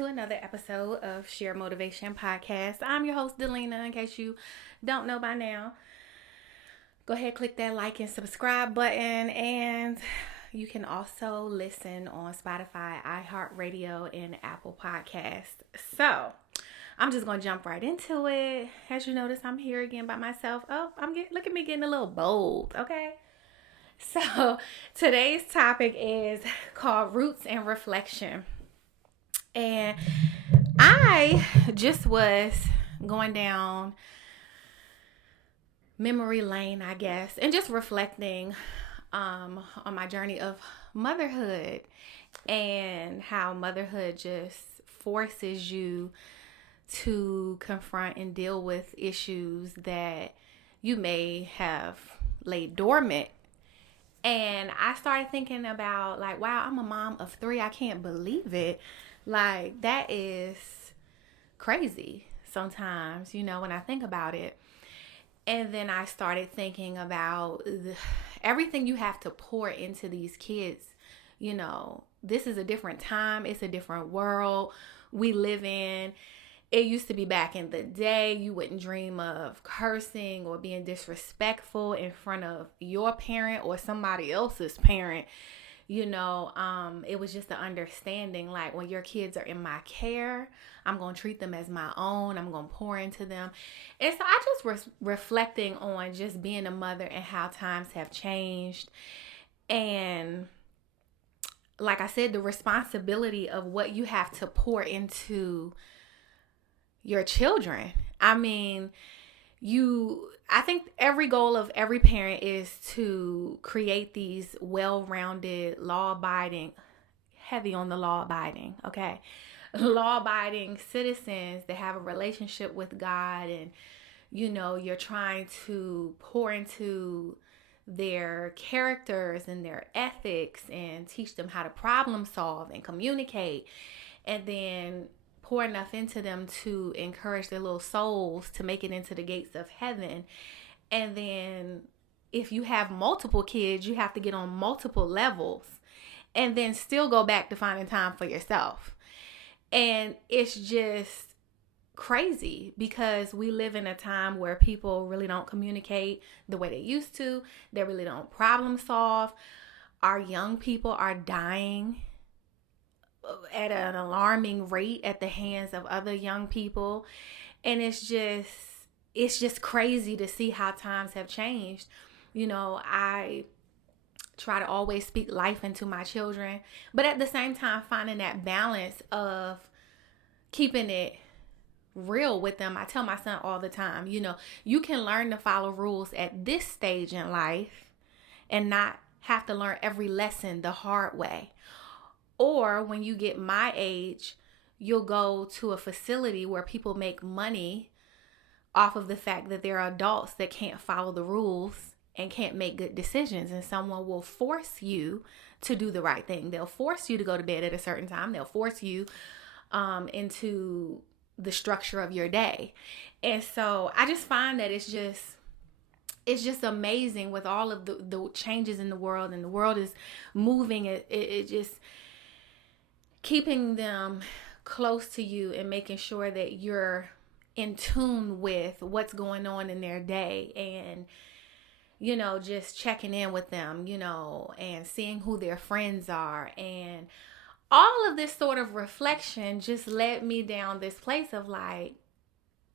to another episode of Share Motivation Podcast. I'm your host, Delina. In case you don't know by now, go ahead, click that like and subscribe button. And you can also listen on Spotify, iHeartRadio, and Apple Podcasts. So I'm just going to jump right into it. As you notice, I'm here again by myself. Oh, look at me getting a little bold, okay? So today's topic is called Roots and Reflection. And I just was going down memory lane, I guess, and just reflecting on my journey of motherhood and how motherhood just forces you to confront and deal with issues that you may have laid dormant. And I started thinking about, like, wow, I'm a mom of 3. I can't believe it. Like, that is crazy sometimes, when I think about it. And then I started thinking about everything you have to pour into these kids. This is a different time. It's a different world we live in. It used to be back in the day, you wouldn't dream of cursing or being disrespectful in front of your parent or somebody else's parent. It was just the understanding, like, when your kids are in my care, I'm going to treat them as my own. I'm going to pour into them. And so I just was reflecting on just being a mother and how times have changed. And like I said, the responsibility of what you have to pour into your children. I think every goal of every parent is to create these well-rounded, law-abiding, heavy on the law-abiding, okay? Law-abiding citizens that have a relationship with God, and, you're trying to pour into their characters and their ethics and teach them how to problem solve and communicate, and then pour enough into them to encourage their little souls to make it into the gates of heaven. And then if you have multiple kids, you have to get on multiple levels and then still go back to finding time for yourself. And it's just crazy because we live in a time where people really don't communicate the way they used to. They really don't problem solve. Our young people are dying at an alarming rate at the hands of other young people. And it's just crazy to see how times have changed. I try to always speak life into my children, but at the same time finding that balance of keeping it real with them. I tell my son all the time, you can learn to follow rules at this stage in life and not have to learn every lesson the hard way. Or when you get my age, you'll go to a facility where people make money off of the fact that there are adults that can't follow the rules and can't make good decisions. And someone will force you to do the right thing. They'll force you to go to bed at a certain time. They'll force you into the structure of your day. And so I just find that it's just amazing with all of the changes in the world, and the world is moving. It just keeping them close to you and making sure that you're in tune with what's going on in their day, and just checking in with them, and seeing who their friends are. And all of this sort of reflection just led me down this place of, like,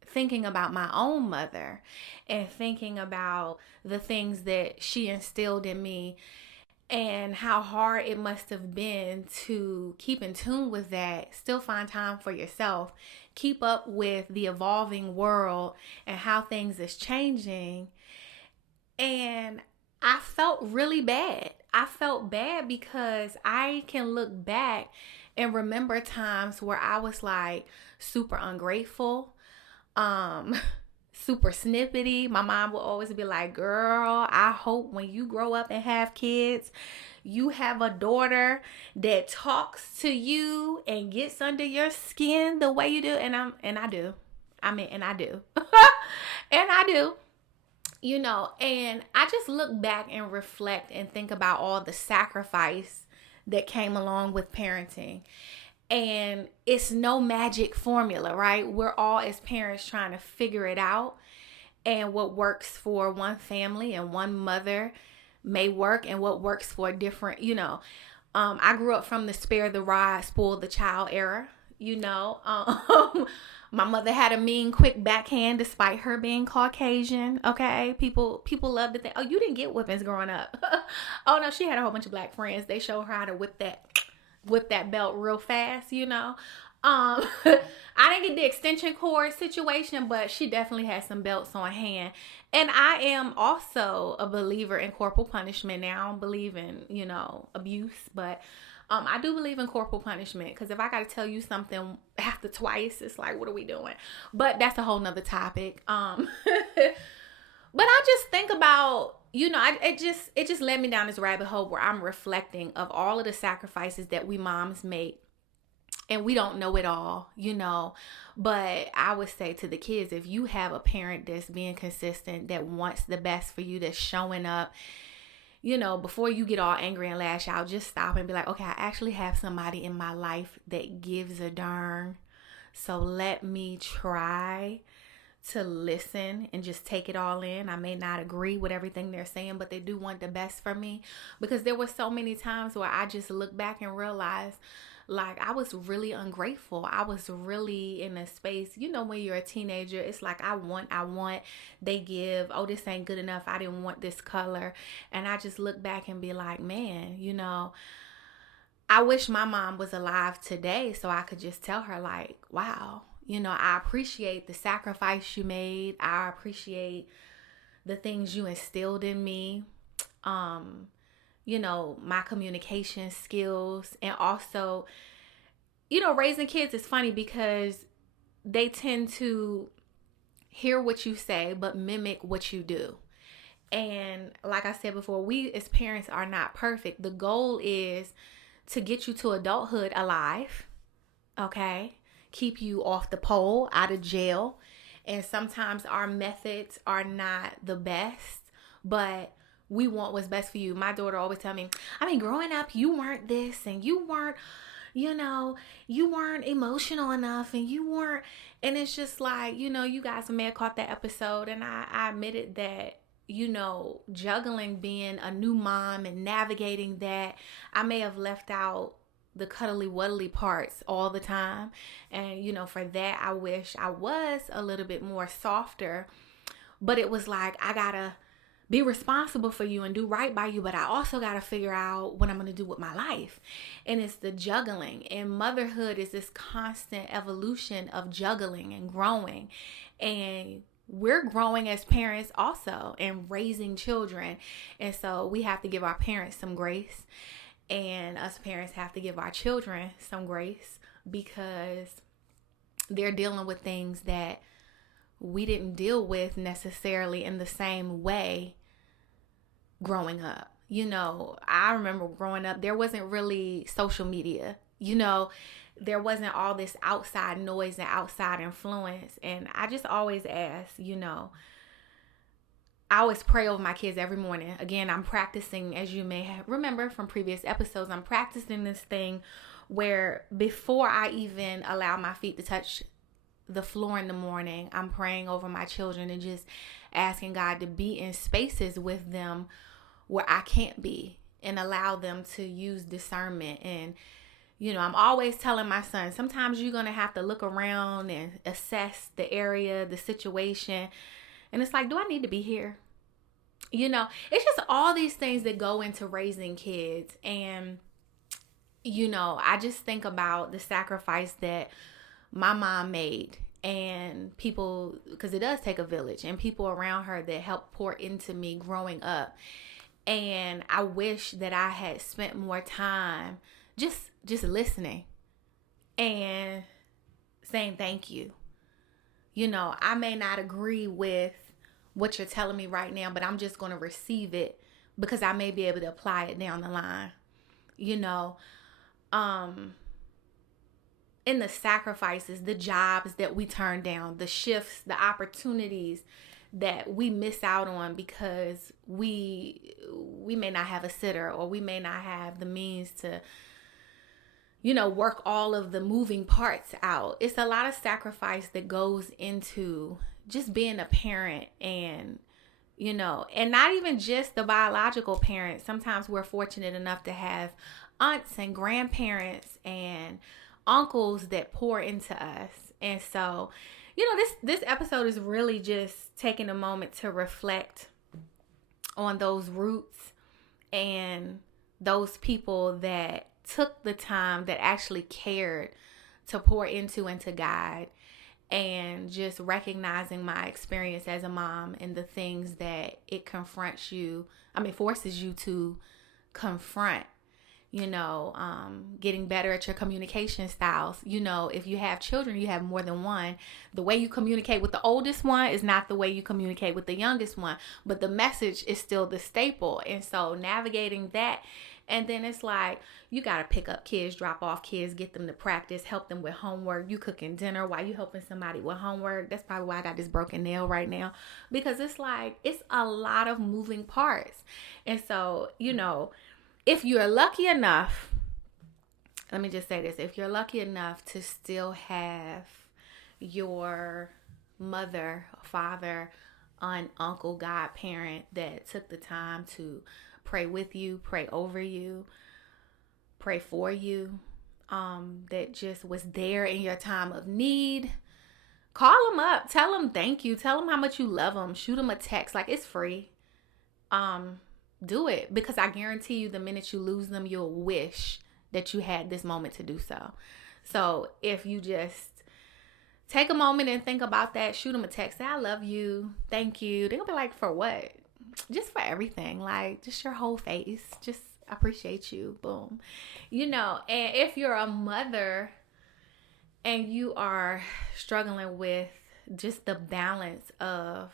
thinking about my own mother and thinking about the things that she instilled in me, and how hard it must have been to keep in tune with that, still find time for yourself, keep up with the evolving world and how things is changing. And I felt really bad. I felt bad because I can look back and remember times where I was, like, super ungrateful, super snippety. My mom will always be like, girl, I hope when you grow up and have kids, you have a daughter that talks to you and gets under your skin the way you do. And I do. And I do. And I just look back and reflect and think about all the sacrifice that came along with parenting. And it's no magic formula, right? We're all as parents trying to figure it out. And what works for one family and one mother may work, and what works for a different, I grew up from the spare the rod, spoil the child era, my mother had a mean, quick backhand despite her being Caucasian. Okay, people love to think, oh, you didn't get whippings growing up. Oh no, she had a whole bunch of black friends. They showed her how to whip that belt real fast. I didn't get the extension cord situation, but she definitely had some belts on hand. And I am also a believer in corporal punishment now. I don't believe in, abuse, but I do believe in corporal punishment, because if I got to tell you something after twice, it's like, what are we doing? But that's a whole nother topic. But I just think about, it just led me down this rabbit hole where I'm reflecting of all of the sacrifices that we moms make. And we don't know it all, but I would say to the kids, if you have a parent that's being consistent, that wants the best for you, that's showing up, before you get all angry and lash out, just stop and be like, okay, I actually have somebody in my life that gives a darn. So let me try to listen and just take it all in. I may not agree with everything they're saying, but they do want the best for me, because there were so many times where I just look back and realize, like, I was really ungrateful. I was really in a space, when you're a teenager, it's like, I want, they give, oh, this ain't good enough. I didn't want this color. And I just look back and be like, man, I wish my mom was alive today so I could just tell her, like, wow, I appreciate the sacrifice you made. I appreciate the things you instilled in me. My communication skills, and also, raising kids is funny because they tend to hear what you say, but mimic what you do. And like I said before, we as parents are not perfect. The goal is to get you to adulthood alive, okay? Keep you off the pole, out of jail. And sometimes our methods are not the best, but we want what's best for you. My daughter always tell me, growing up, you weren't this, and you weren't, you weren't emotional enough, and you weren't, and it's just like, you guys may have caught that episode, and I admitted that, juggling being a new mom and navigating that, I may have left out the cuddly wuddly parts all the time. And, for that, I wish I was a little bit more softer, but it was like, I gotta be responsible for you and do right by you, but I also got to figure out what I'm going to do with my life. And it's the juggling. And motherhood is this constant evolution of juggling and growing. And we're growing as parents also, and raising children. And so we have to give our parents some grace, and us parents have to give our children some grace, because they're dealing with things that we didn't deal with necessarily in the same way growing up. I remember growing up, there wasn't really social media. There wasn't all this outside noise and outside influence. And I just always ask, I always pray over my kids every morning. Again, I'm practicing, as you may remember from previous episodes, I'm practicing this thing where before I even allow my feet to touch the floor in the morning, I'm praying over my children and just asking God to be in spaces with them where I can't be, and allow them to use discernment. And I'm always telling my son, sometimes you're going to have to look around and assess the area, the situation, and it's like, do I need to be here? It's just all these things that go into raising kids. And I just think about the sacrifice that my mom made, and people, because it does take a village, and people around her that helped pour into me growing up. And I wish that I had spent more time just listening and saying thank you. I may not agree with what you're telling me right now, but I'm just going to receive it, because I may be able to apply it down the line. In the sacrifices, the jobs that we turn down, the shifts, the opportunities that we miss out on because we may not have a sitter, or we may not have the means to, work all of the moving parts out. It's a lot of sacrifice that goes into just being a parent, and and not even just the biological parents. Sometimes we're fortunate enough to have aunts and grandparents and uncles that pour into us. And so, this episode is really just taking a moment to reflect on those roots and those people that took the time, that actually cared to pour into and to guide, and just recognizing my experience as a mom and the things that it forces you to confront, getting better at your communication styles. If you have children, you have more than one. The way you communicate with the oldest one is not the way you communicate with the youngest one, but the message is still the staple. And so navigating that. And then it's like, you got to pick up kids, drop off kids, get them to practice, help them with homework. You cooking dinner while you helping somebody with homework. That's probably why I got this broken nail right now, because it's like, it's a lot of moving parts. And so, if you're lucky enough, let me just say this, if you're lucky enough to still have your mother, father, aunt, uncle, godparent that took the time to pray with you, pray over you, pray for you, that just was there in your time of need, call them up, tell them thank you, tell them how much you love them, shoot them a text, like, it's free. Do it, because I guarantee you the minute you lose them, you'll wish that you had this moment to do so. So if you just take a moment and think about that, shoot them a text, say, I love you, thank you. They'll be like, for what? Just for everything, like just your whole face, just appreciate you, boom. And if you're a mother and you are struggling with just the balance of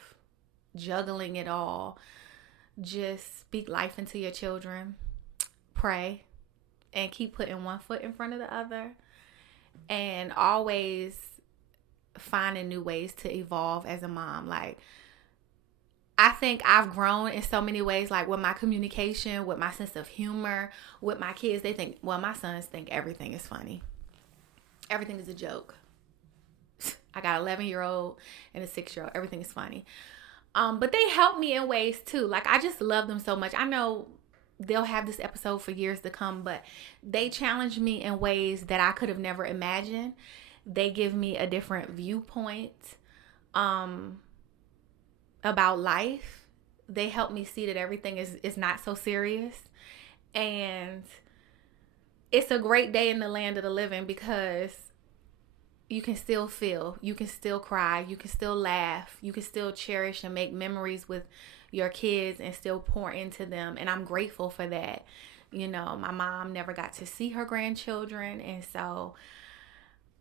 juggling it all, just speak life into your children, pray, and keep putting one foot in front of the other, and always finding new ways to evolve as a mom. Like, I think I've grown in so many ways, like with my communication, with my sense of humor, with my kids. My sons think everything is funny. Everything is a joke. I got an 11-year-old and a 6-year-old. Everything is funny. But they help me in ways too. Like, I just love them so much. I know they'll have this episode for years to come, but they challenge me in ways that I could have never imagined. They give me a different viewpoint about life. They help me see that everything is not so serious. And it's a great day in the land of the living, because you can still feel, you can still cry, you can still laugh, you can still cherish and make memories with your kids and still pour into them. And I'm grateful for that. My mom never got to see her grandchildren. And so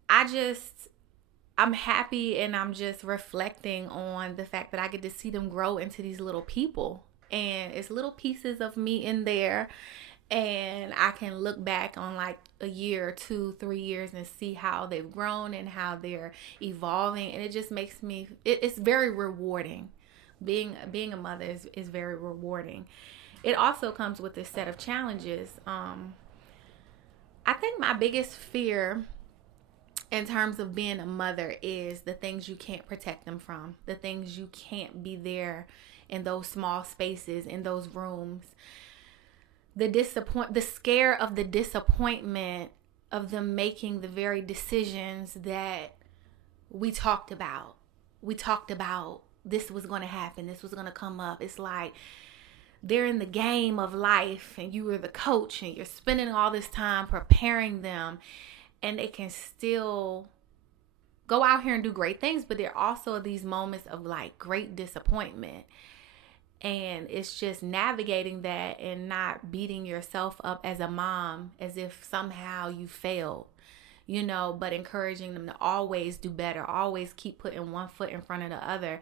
I'm happy, and I'm just reflecting on the fact that I get to see them grow into these little people, and it's little pieces of me in there. And I can look back on like a year, 2, 3 years and see how they've grown and how they're evolving. And it just makes me, it's very rewarding. Being a mother is very rewarding. It also comes with a set of challenges. I think my biggest fear in terms of being a mother is the things you can't protect them from, the things you can't be there in those small spaces, in those rooms. The scare of the disappointment of them making the very decisions that we talked about. We talked about this was going to happen. This was going to come up. It's like they're in the game of life, and you were the coach, and you're spending all this time preparing them, and they can still go out here and do great things. But there are also these moments of like great disappointment. And it's just navigating that and not beating yourself up as a mom as if somehow you failed, but encouraging them to always do better, always keep putting one foot in front of the other.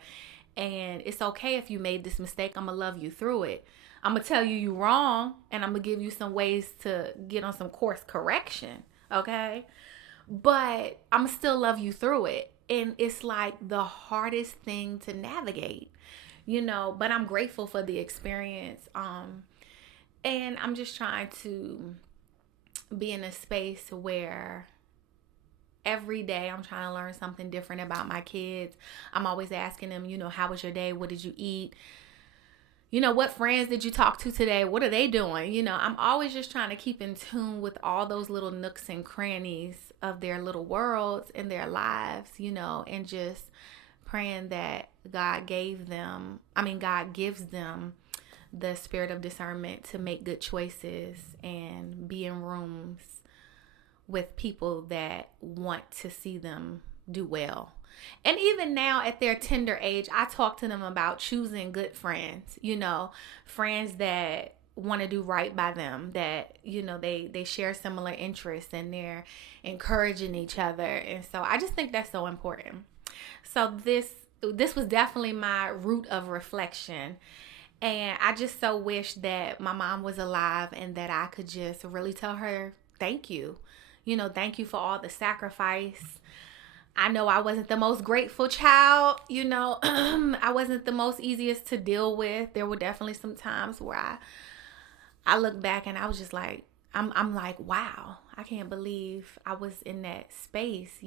And it's okay if you made this mistake. I'm going to love you through it. I'm going to tell you you're wrong, and I'm going to give you some ways to get on some course correction, okay? But I'm going to still love you through it. And it's like the hardest thing to navigate. But I'm grateful for the experience. And I'm just trying to be in a space where every day I'm trying to learn something different about my kids. I'm always asking them, how was your day? What did you eat? What friends did you talk to today? What are they doing? I'm always just trying to keep in tune with all those little nooks and crannies of their little worlds and their lives, and just praying that God gives them the spirit of discernment to make good choices and be in rooms with people that want to see them do well. And even now at their tender age, I talk to them about choosing good friends, friends that want to do right by them, that, they share similar interests and they're encouraging each other. And so I just think that's so important. So this was definitely my root of reflection. And I just so wish that my mom was alive and that I could just really tell her, thank you. Thank you for all the sacrifice. I know I wasn't the most grateful child, I wasn't the most easiest to deal with. There were definitely some times where I look back and I was just like, I'm like, wow, I can't believe I was in that space,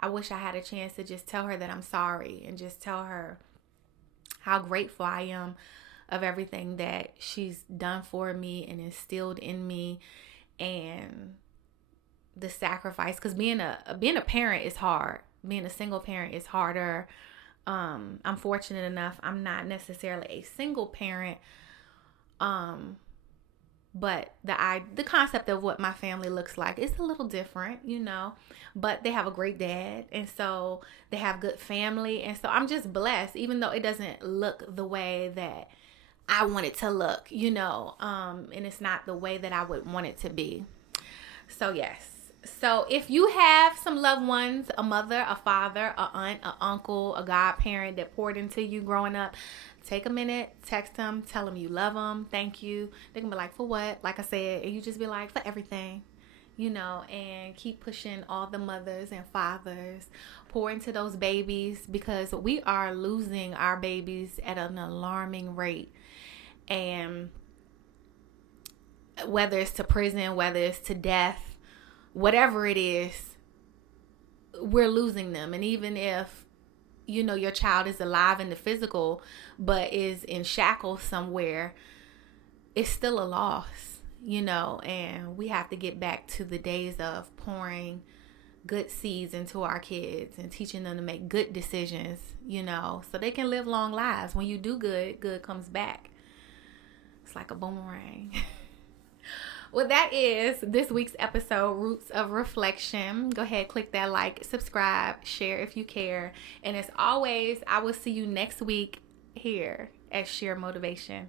I wish I had a chance to just tell her that I'm sorry and just tell her how grateful I am of everything that she's done for me and instilled in me, and the sacrifice, because being a parent is hard. Being a single parent is harder. I'm fortunate enough I'm not necessarily a single parent, but the concept of what my family looks like is a little different, but they have a great dad, and so they have good family, and so I'm just blessed, even though it doesn't look the way that I want it to look, and it's not the way that I would want it to be. So yes. So if you have some loved ones, a mother, a father, a aunt, an uncle, a godparent that poured into you growing up, take a minute, text them, tell them you love them, thank you. They can be like, for what? Like I said, and you just be like, for everything, and keep pushing all the mothers and fathers. Pour into those babies, because we are losing our babies at an alarming rate. And whether it's to prison, whether it's to death, whatever it is, we're losing them. And even if, your child is alive in the physical, but is in shackles somewhere, it's still a loss, and we have to get back to the days of pouring good seeds into our kids and teaching them to make good decisions, so they can live long lives. When you do good, good comes back. It's like a boomerang. Well, that is this week's episode, Roots of Reflection. Go ahead, click that like, subscribe, share if you care. And as always, I will see you next week here at Sheer Motivation.